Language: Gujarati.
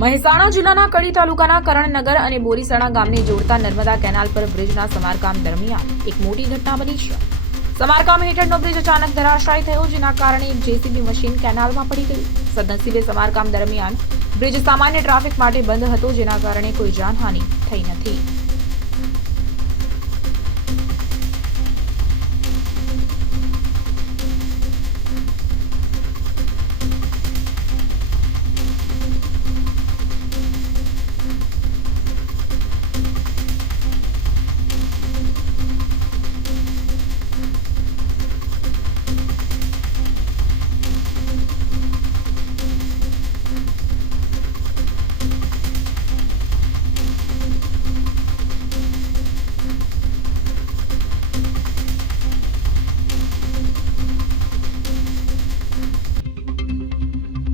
મહેસાણા જિલ્લાના કડી તાલુકાના કરણનગર અને બોરીસણા ગામને જોડતા નર્મદા કેનાલ પર બ્રિજના સમારકામ દરમિયાન એક મોટી ઘટના બની છે। સમારકામ હેઠળનો બ્રિજ અચાનક ધરાશાયી થયો, જેના કારણે એક જેસીબી મશીન કેનાલમાં પડી ગયું। સદનસીબે સમારકામ દરમિયાન બ્રિજ સામાન્ય ટ્રાફિક માટે બંધ હતો, જેના કારણે કોઈ જાનહાનિ થઈ નથી।